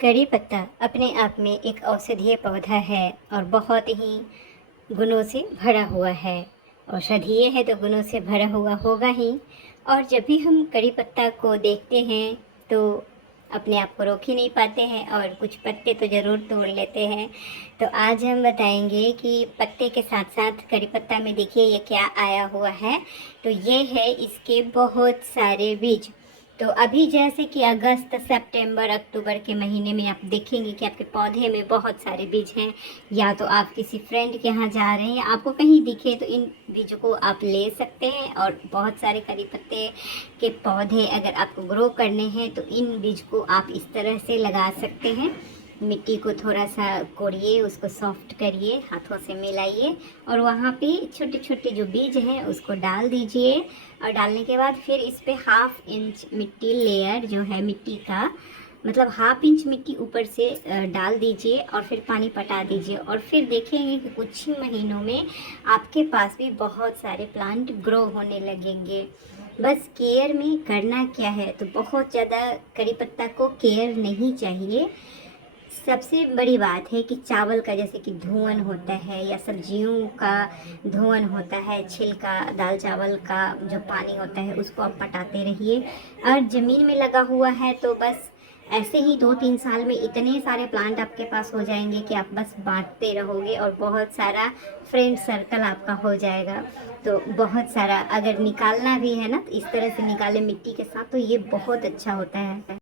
करी पत्ता अपने आप में एक औषधीय पौधा है और बहुत ही गुणों से भरा हुआ है। औषधीय है तो गुणों से भरा हुआ होगा ही। और जब भी हम करी पत्ता को देखते हैं तो अपने आप को रोक ही नहीं पाते हैं और कुछ पत्ते तो ज़रूर तोड़ लेते हैं। तो आज हम बताएंगे कि पत्ते के साथ साथ करी पत्ता में देखिए ये क्या आया हुआ है। तो ये है इसके बहुत सारे बीज। तो अभी जैसे कि अगस्त, सितंबर, अक्टूबर के महीने में आप देखेंगे कि आपके पौधे में बहुत सारे बीज हैं, या तो आप किसी फ्रेंड के यहाँ जा रहे हैं या आपको कहीं दिखे तो इन बीजों को आप ले सकते हैं। और बहुत सारे करी पत्ते के पौधे अगर आपको ग्रो करने हैं तो इन बीज को आप इस तरह से लगा सकते हैं। मिट्टी को थोड़ा सा कोड़िए, उसको सॉफ्ट करिए, हाथों से मिलाइए और वहाँ पे छोटे छोटे जो बीज हैं उसको डाल दीजिए। और डालने के बाद फिर इस पे 1/2 इंच मिट्टी लेयर जो है मिट्टी का, मतलब 1/2 इंच मिट्टी ऊपर से डाल दीजिए और फिर पानी पटा दीजिए। और फिर देखेंगे कि कुछ ही महीनों में आपके पास भी बहुत सारे प्लांट ग्रो होने लगेंगे। बस केयर में करना क्या है, तो बहुत ज़्यादा करी पत्ता को केयर नहीं चाहिए। सबसे बड़ी बात है कि चावल का जैसे कि धुआं होता है या सब्जियों का धुआं होता है, छिलका दाल चावल का जो पानी होता है उसको आप पटाते रहिए। और ज़मीन में लगा हुआ है तो बस ऐसे ही 2-3 साल में इतने सारे प्लांट आपके पास हो जाएंगे कि आप बस बांटते रहोगे और बहुत सारा फ्रेंड सर्कल आपका हो जाएगा। तो बहुत सारा अगर निकालना भी है ना तो इस तरह से निकालें मिट्टी के साथ, तो ये बहुत अच्छा होता है।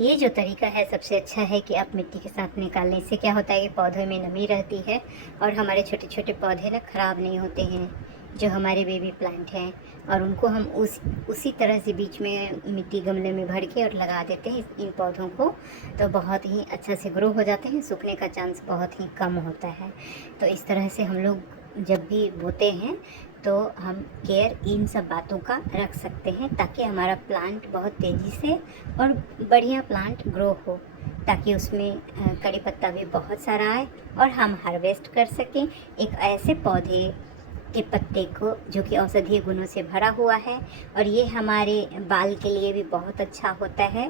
ये जो तरीका है सबसे अच्छा है कि आप मिट्टी के साथ निकालें। इससे क्या होता है कि पौधों में नमी रहती है और हमारे छोटे छोटे पौधे ना ख़राब नहीं होते हैं, जो हमारे बेबी प्लांट हैं। और उनको हम उसी तरह से बीच में मिट्टी गमले में भर के और लगा देते हैं इन पौधों को, तो बहुत ही अच्छा से ग्रो हो जाते हैं। सूखने का चांस बहुत ही कम होता है। तो इस तरह से हम लोग जब भी बोते हैं तो हम केयर इन सब बातों का रख सकते हैं ताकि हमारा प्लांट बहुत तेज़ी से और बढ़िया प्लांट ग्रो हो, ताकि उसमें कड़ी पत्ता भी बहुत सारा आए और हम हार्वेस्ट कर सकें एक ऐसे पौधे के पत्ते को जो कि औषधीय गुणों से भरा हुआ है। और ये हमारे बाल के लिए भी बहुत अच्छा होता है,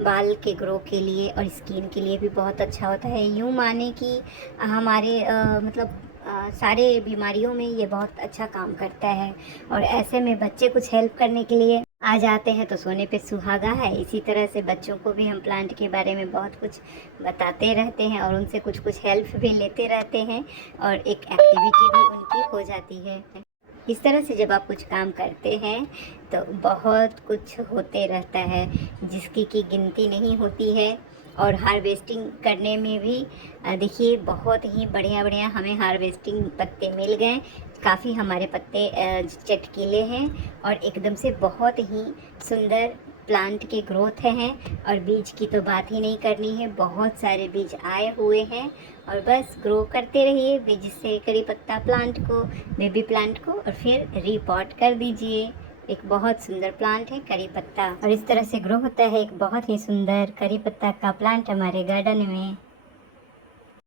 बाल के ग्रो के लिए और स्किन के लिए भी बहुत अच्छा होता है। यूँ माने कि हमारे मतलब सारे बीमारियों में ये बहुत अच्छा काम करता है। और ऐसे में बच्चे कुछ हेल्प करने के लिए आ जाते हैं तो सोने पे सुहागा है। इसी तरह से बच्चों को भी हम प्लांट के बारे में बहुत कुछ बताते रहते हैं और उनसे कुछ कुछ हेल्प भी लेते रहते हैं और एक एक्टिविटी भी उनकी हो जाती है। इस तरह से जब आप कुछ काम करते हैं तो बहुत कुछ होते रहता है जिसकी की गिनती नहीं होती है। और हार्वेस्टिंग करने में भी देखिए बहुत ही बढ़िया बढ़िया हमें हार्वेस्टिंग पत्ते मिल गए। काफ़ी हमारे पत्ते चटकीले हैं और एकदम से बहुत ही सुंदर प्लांट के ग्रोथ हैं। और बीज की तो बात ही नहीं करनी है, बहुत सारे बीज आए हुए हैं और बस ग्रो करते रहिए बीज से करी पत्ता प्लांट को, बेबी प्लांट को, और फिर रीपॉट कर दीजिए। एक बहुत सुंदर प्लांट है करी पत्ता और इस तरह से ग्रो होता है एक बहुत ही सुंदर करी पत्ता का प्लांट हमारे गार्डन में।